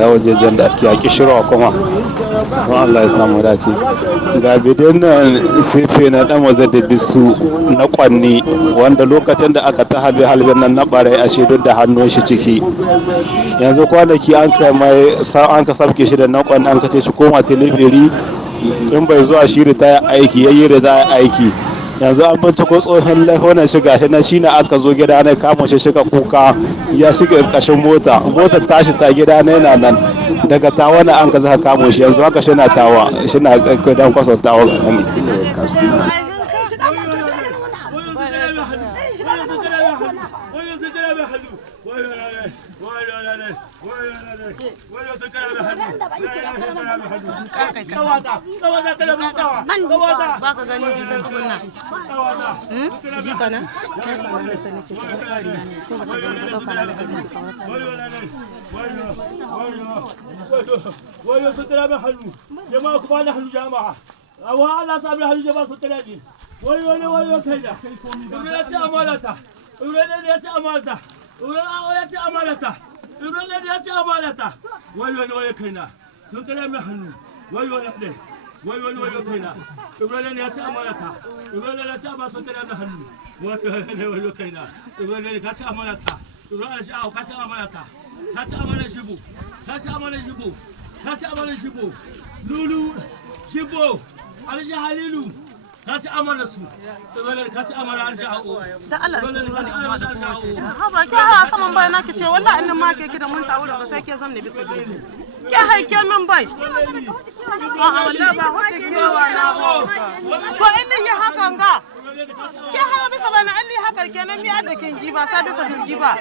ya wajejen da ake yaki shirwa kuma don Allah ya samu dace. Ga bidon nan sefe na dan waje da bisu na kwanni wanda lokacin da aka ta halbin nan na barai a shedar da hannun shi ciki, yanzu kwanaki an kai mai an ka sabke shi da na kwanni an ka ce shi koma tilibiri in bai zuwa shi ritaya aiki yayi ritaya aiki. Yanzu an binciko tsohon lahonan shiga shi na shine aka zo gida na kama shi shiga kuka ya shiga ƙarƙashin motar tashi ta gida na yana nan daga tawa na an ka zaka kamo shi yanzu haka shi na tawa shi na dan kwasar tawa ne. Baka gani jikin tsugunna jika na wayo sutura mai hannu jama'a kuma na hannu jama'a awa Allah sa mai hannu jama'a sutura ne wayo ne wayo sai da ya ci amalata ya ci amalata ya ci amalata ya ci amalata wayo ne wayo kaina sutura mai hannu wayo ne wayo kaina ne ya ci amalata ya ci amalata sutura mai hannu wayo kaina ne ka ci amalata ka ci amalata ka ci amanar shibo ka ci amanar shibo ka ci amanar shibo lulu shibo alji halilu ka ci amanar su ka ci amanar aljahu da Allah ha ba ke ha saman bai nake ce wallahi in ma ke gidan mun ta wurin ba sai ke zamne bisa gidi ke haike min bai a wallahi ba hoce kewa na ko in yi hakan ga ke hawa bisa bana an ni hakar kenan mi adda kin giba sa bisa giba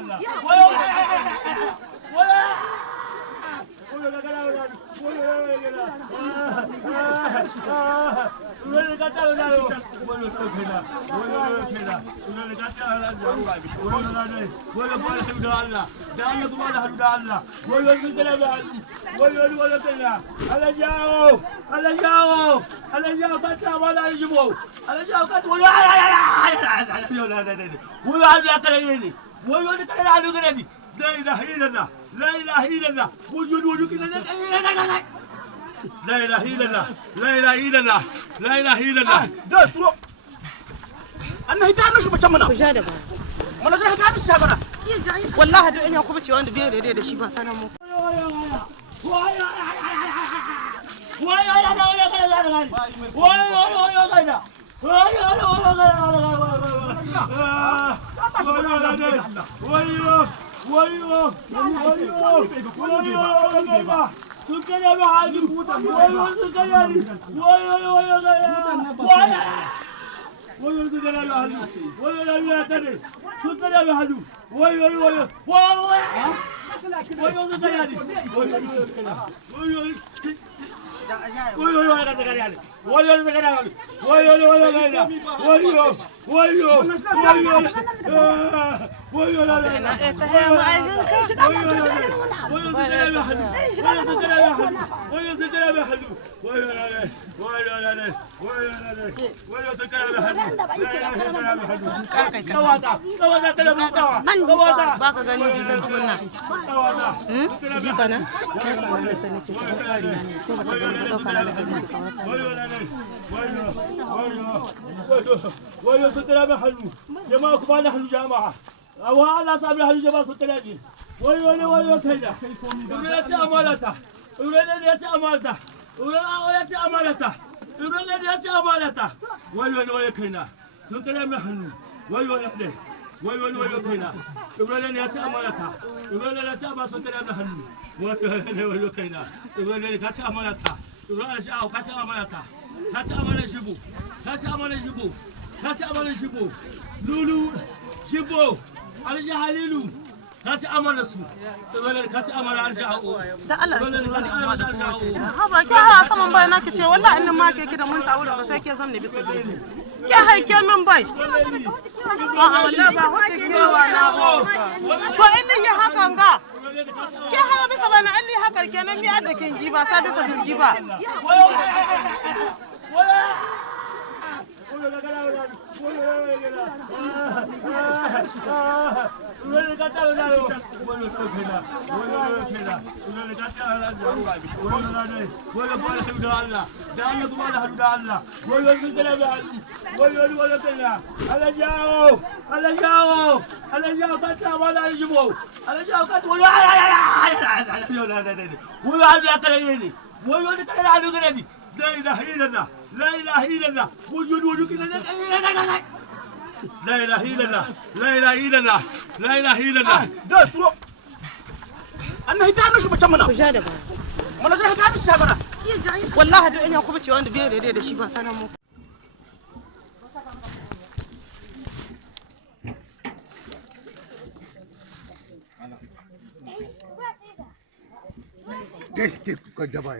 لا إله إلا الله لا إله إلا الله وجود وجود لا إله إلا الله لا إله إلا الله لا إله إلا الله ده ترو أنا هيتعمل شو بتشمنا بجادة ما أنا جاي هيتعمل شو هذا والله هذا إني أكو بتشي عند بيري شيء بس أنا مو wayo sukaya ba hadu wayo sukaya ni wayo sukaya ba hadu wayo ya kade sukaya ba hadu wayo sukaya ni baka gani jikin tsugunna jika na wayo sutura mai hannu jama'a kuma na hannu jama'a awa Allah sa mai hannu jama'a sutura ne wayo sai da ya ci amalata ya ci amalata ya ci amalata wayo kaina sutura mai hannu wayo kaina ya ci amalata ya ci amalata sutura mai hannu wayo kaina ka ci amalata ka ci amalata ka ci amanar shibo ka ci amanar shibo ka ci amanar shibo lulu shibo alji halilu ka ci amanar su ka ci amanar aljahu da Allah ha ba ke ha saman bai nake ce wallahi in ma ke gidan mun ta wurin ba sai ke zamne bisa gidi ke haike min bai a wallahi ba hoce kewa na ko in yi hakan ga ke hawa bisa bana an ni hakar kenan mi adda kin giba sa bisa giba لا اله الا الله لا اله الا الله وجود وجود لا اله الا الله لا اله الا الله لا اله الا الله ده ترو انا هيتعب شو بتمنى Kuja da ba. mana sai ka tsaya bana Wallahi duk ina kuma ce wanda bai daidai da shi ba sanan mu. Dai ka jaba.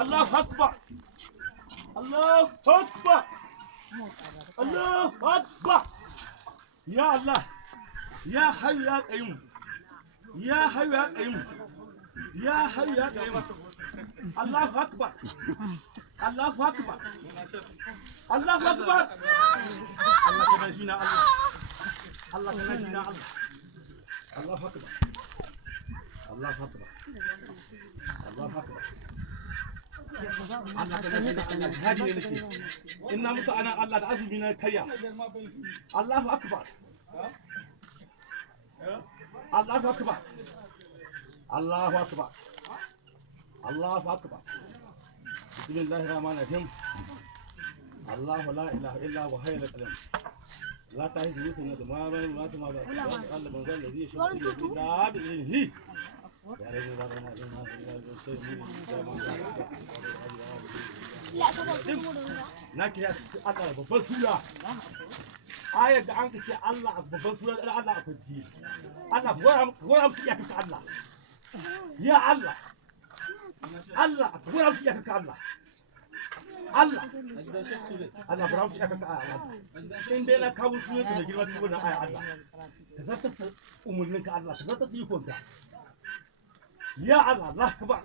الله اكبر الله اكبر الله اكبر يا الله يا حي يا قيوم يا حي يا قيوم يا حي يا قيوم الله اكبر الله اكبر الله اكبر الله تنجينا الله الله تنجينا الله الله اكبر الله اكبر الله اكبر Allah ka zai Allah hadi ne nake ina muku ana Allah da azumi na kayya Allahu akbar Allahu akbar Allahu akbar Allahu akbar Bismillahir rahmanir rahim Allahu la ilaha illa huwa hayyul qayyum la ta'khudhuhu sinatun wa la nawm ma Allah man zalla zai shi da bihi na kira Allah babban sura ayar da an ce Allah babban sura da Allah akwai ciki Allah gora musu iya kaka Allah ya Allah Allah gora musu iya kaka Allah Allah Allah gora musu iya kaka Allah in dai na kawo su da girma cikin wannan ayar Allah ka zata umurninka Allah ka zata su yi konta يا الله الله أكبر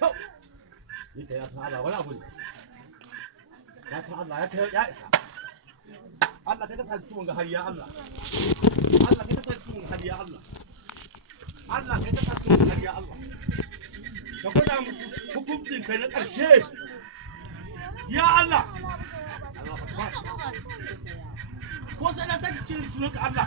شو أنت يا سعد ولا أقول يا سعد الله يا إسحاق الله كذا سعد شو مقهر يا الله الله كذا سعد شو مقهر يا الله الله كذا سعد شو مقهر يا الله كقول عم حكومتين كانت الشيء يا الله الله أكبر وصل سعد كل سلوك الله